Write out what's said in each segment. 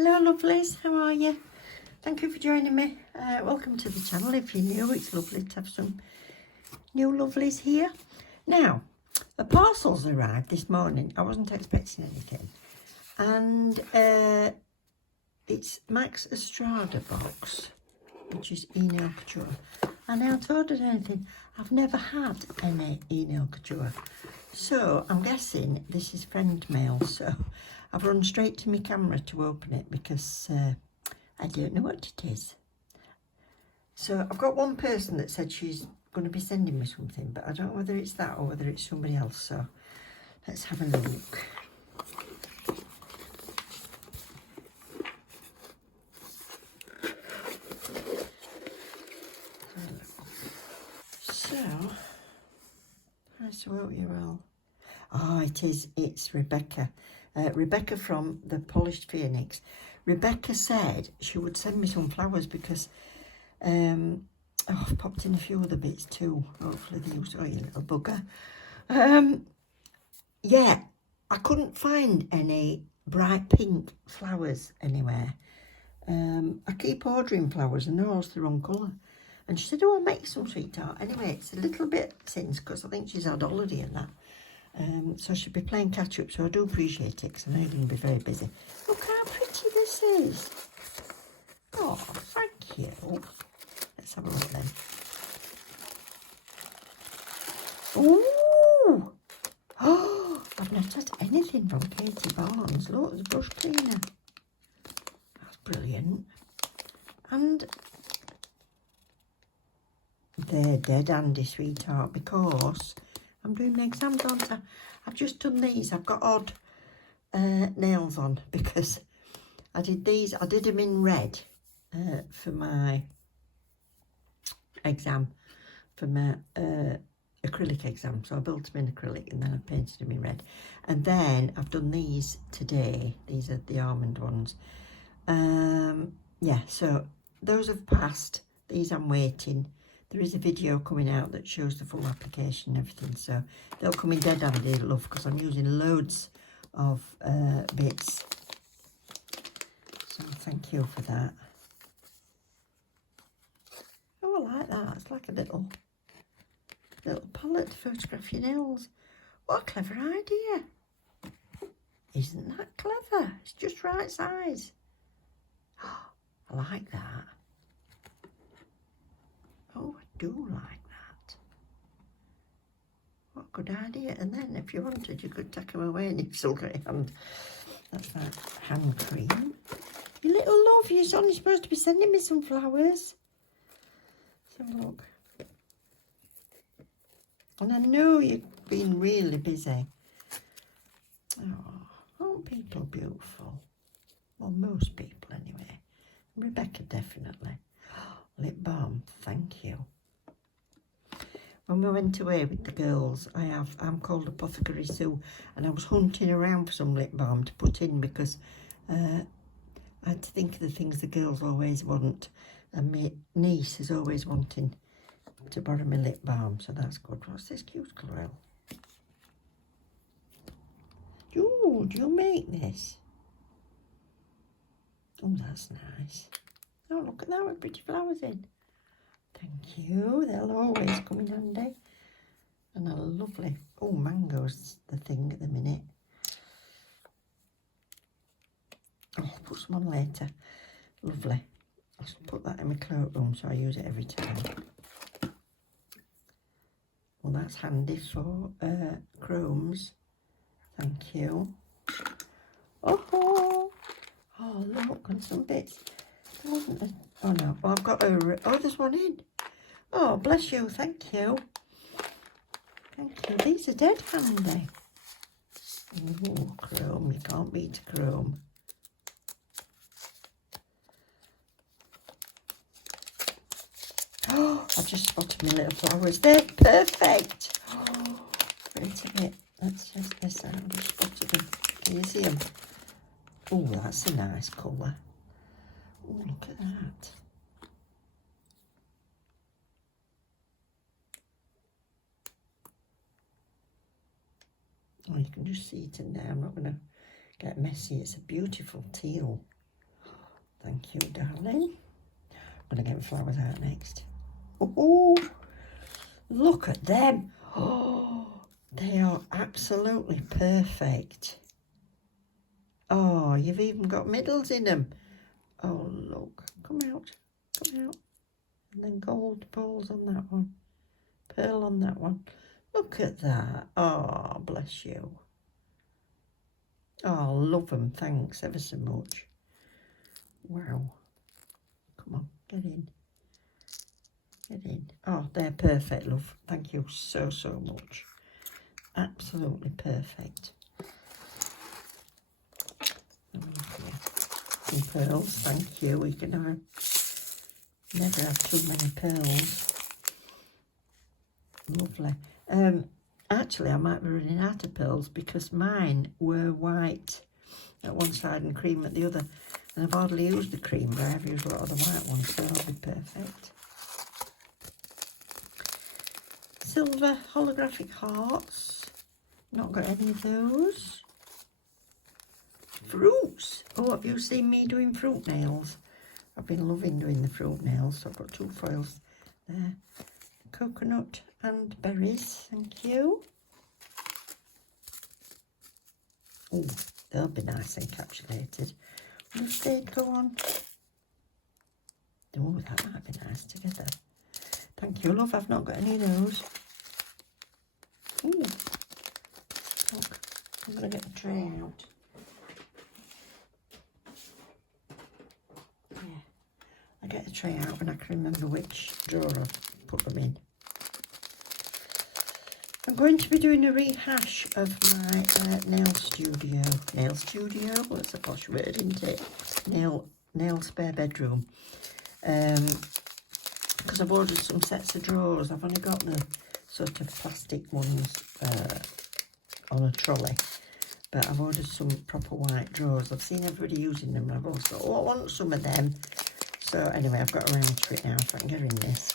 Hello lovelies, how are you? Thank you for joining me. Welcome to the channel. If you're new, it's lovely to have some new lovelies here. Now, the parcels arrived this morning. I wasn't expecting anything. And it's Max Estrada box, which is nail couture. And I haven't ordered anything. I've never had any nail couture. So I'm guessing this is friend mail. So I've run straight to my camera to open it because I don't know what it is. So I've got one person that said she's going to be sending me something, but I don't know whether it's that or whether it's somebody else. So let's have a look. So, I hope you're all. Oh, it is. It's Rebecca. Rebecca from the Polished Pheonix. Rebecca said she would send me some flowers because I've popped in a few other bits too. Hopefully they use. Oh, you little bugger. Yeah, I couldn't find any bright pink flowers anywhere. I keep ordering flowers and they're always the wrong colour. And she said, oh, I'll make some, sweetheart. Anyway, it's a little bit since because I think she's had holiday and that. So I should be playing catch up, so I do appreciate it because I know you're going to be very busy. Look how pretty this is. Oh, thank you. Let's have a look then. Ooh! Oh, I've not had anything from Katie Barnes. Look, there's a brush cleaner. That's brilliant. And they're dead handy, sweetheart, because I'm doing my exams on. So I've just done these. I've got odd nails on because I did these. I did them in red for my exam, for my acrylic exam. So I built them in acrylic and then I painted them in red. And then I've done these today. These are the almond ones. Yeah, so those have passed. These I'm waiting. There is a video coming out that shows the full application and everything, so they'll come in dead handy, love, because I'm using loads of bits. So thank you for that. Oh, I like that. It's like a little palette to photograph your nails. What a clever idea. Isn't that clever? It's just right size. I like that. Oh, I do like that. What a good idea. And then if you wanted, you could take them away and you've still got your hand. That's that hand cream. You little love, you're only supposed to be sending me some flowers. So look. And I know you've been really busy. Oh, aren't people beautiful? Well, most people anyway. Rebecca definitely. Lip balm, thank you. When we went away with the girls, I'm called Apothecary Sue, and I was hunting around for some lip balm to put in because I had to think of the things the girls always want, and my niece is always wanting to borrow my lip balm, so that's good. What's this cute colour? Ooh, do you make this? Oh, that's nice. Oh, look at that with pretty flowers in. Thank you. They'll always come in handy. And a lovely, oh, mango's the thing at the minute. I'll put some on later. Lovely. I'll put that in my cloakroom so I use it every time. Well, that's handy for chromes. Thank you. Oh, look, and some bits. There wasn't a, oh no, well, I've got a, oh, there's one in. Oh, bless you, thank you. Thank you, these are dead handy. Oh, chrome, you can't beat a chrome. Oh, I've just spotted my little flowers, they're perfect. Oh, wait a bit, let's just this out, I've just spotted them. Can you see them? Oh, that's a nice colour. Oh, look at that. Oh, you can just see it in there. I'm not going to get messy. It's a beautiful teal. Thank you, darling. I'm going to get the flowers out next. Oh, look at them. Oh, they are absolutely perfect. Oh, you've even got middles in them. Oh, look. Come out. Come out. And then gold balls on that one. Pearl on that one. Look at that. Oh, bless you. Oh, love them. Thanks ever so much. Wow. Come on, get in. Get in. Oh, they're perfect, love. Thank you so, so much. Absolutely perfect. Some pearls, thank you. We can never have too many pearls. Lovely. Actually, I might be running out of pearls because mine were white at one side and cream at the other. And I've hardly used the cream, but I've used a lot of the white ones, so that'll be perfect. Silver holographic hearts. Not got any of those. Fruits. Oh, have you seen me doing fruit nails? I've been loving doing the fruit nails, so I've got 2 foils there. Coconut and berries, thank you. Oh, they'll be nice encapsulated. And if they'd go on. Oh, that might be nice together. Thank you, love. I've not got any of those. Ooh. Look, I'm going to get the tray out. Yeah, I get the tray out when I can remember which drawer I've put them in. I'm going to be doing a rehash of my nail studio. Nail studio? Well, that's a posh word, isn't it? Nail spare bedroom. Because I've ordered some sets of drawers. I've only got the sort of plastic ones on a trolley. But I've ordered some proper white drawers. I've seen everybody using them and I've always thought, oh, I want some of them. So anyway, I've got around to it now if I can get in this.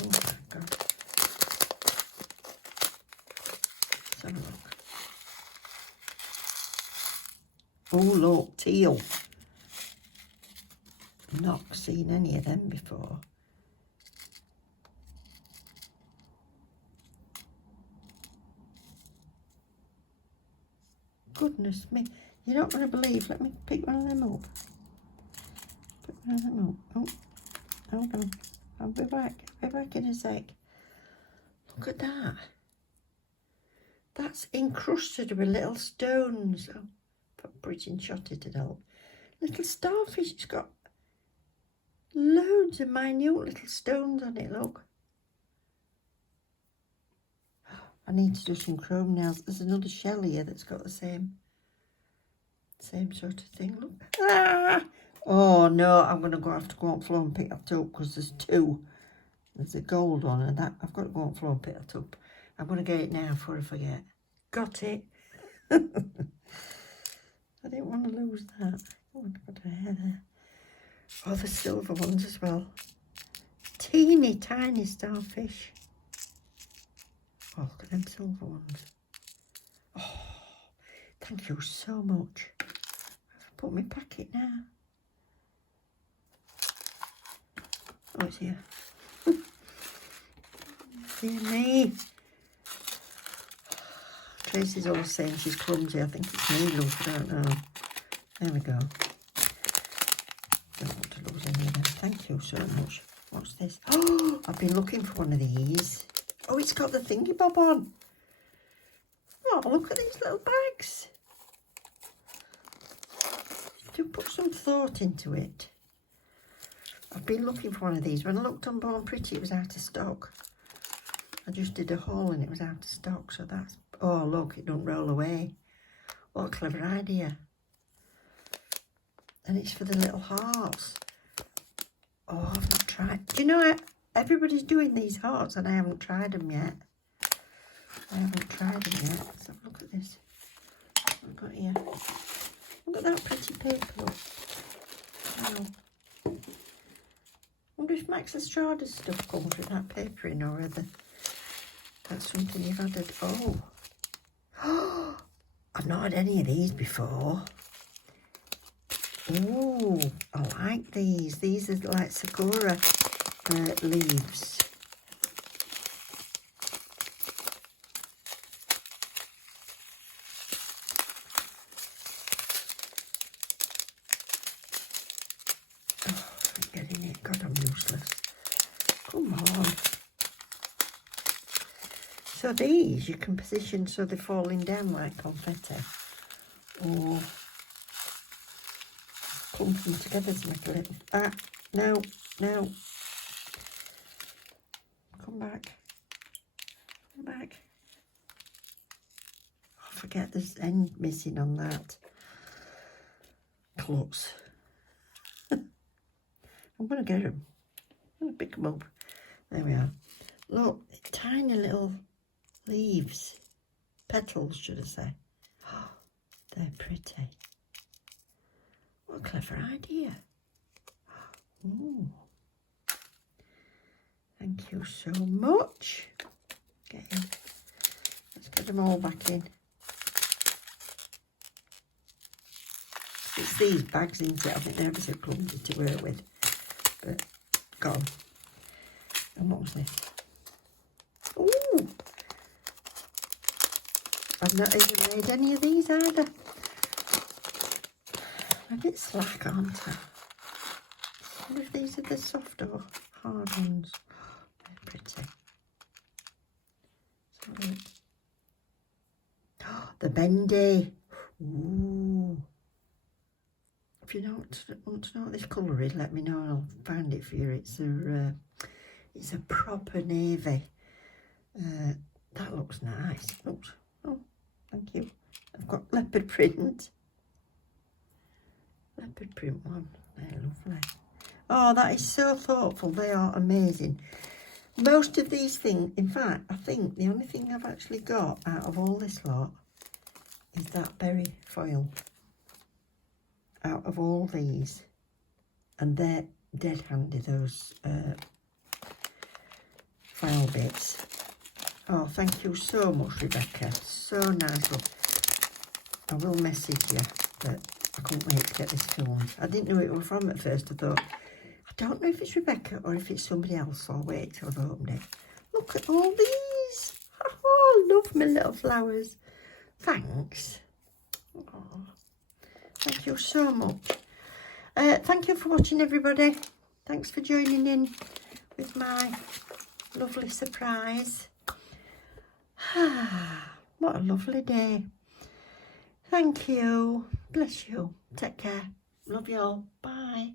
Oh my God. Let's have a look. Oh, look, teal. Not seen any of them before. Goodness me. You're not going to believe. Let me pick one of them up. Pick one of them up. Oh, hold on. I'll be back. I'll be back in a sec. Look at that. That's encrusted with little stones. Oh, put Britain shot it to help. Little starfish. It's got loads of minute little stones on it, look. I need to do some chrome nails. There's another shell here that's got the same sort of thing, look. Ah! Oh no, I'm going to have to go on the floor and pick that up because there's 2. There's a gold one and that. I've got to go on the floor and pick that up. I'm going to get it now before I forget. Got it. I didn't want to lose that. I want to put her hair there. Oh, the silver ones as well. Teeny tiny starfish. Oh, look at them silver ones. Oh, thank you so much. I've put my packet now. Oh, it's here. Dear me. Tracy's always saying she's clumsy. I think it's me, love. I don't know. There we go. Don't want to lose any of them. Thank you so much. What's this? Oh, I've been looking for one of these. Oh, it's got the thingy bob on. Oh, look at these little bags. Do put some thought into it. I've been looking for one of these. When I looked on Born Pretty, it was out of stock. I just did a haul and it was out of stock, so that's... Oh, look, it don't roll away. What a clever idea. And it's for the little hearts. Oh, I've not tried. Do you know, everybody's doing these hearts and I haven't tried them yet. I haven't tried them yet. Let's have a look at this. What I've got here. Look at that pretty paper, look. Wow. I wonder if Max Estrada's stuff comes with that paper in or whether that's something you've added. Oh, I've not had any of these before. Oh, I like these. These are like sakura leaves. Oh, I'm getting it. God, I'm useless. Come on. So these you can position so they're falling down like confetti, or clumping together to make a little... no, no. Come back. Come back. Oh, I forget there's end missing on that. Close. I'm going to get them. I'm going to pick them up. There we are. Look, tiny little leaves. Petals, should I say. Oh, they're pretty. What a clever idea. Ooh. Thank you so much. Get in. Let's get them all back in. It's these bags, isn't it? I think they're ever so clumsy to work with. But, go on. And what was this? Ooh! I've not even made any of these either. I'm a bit slack, aren't I? I wonder if these are the soft or hard ones. They're pretty. Oh, the bendy. Ooh. If you don't want to know what this colour is, let me know and I'll find it for you. It's a proper navy. That looks nice. Oops. Oh, thank you. I've got leopard print. Leopard print one. They're lovely. Oh, that is so thoughtful. They are amazing. Most of these things, in fact, I think the only thing I've actually got out of all this lot is that berry foil. Out of all these, and they're dead handy, those file bits. Oh, thank you so much, Rebecca. So nice. I will message you, but I couldn't wait to get this filmed. I didn't know it was from at first. I thought, I don't know if it's Rebecca or if it's somebody else, so I'll wait till I've opened it. Look at all these. Oh, I love my little flowers. Thanks. Oh. Thank you so much. Thank you for watching, everybody. Thanks for joining in with my lovely surprise. What a lovely day. Thank you. Bless you. Take care. Love you all. Bye.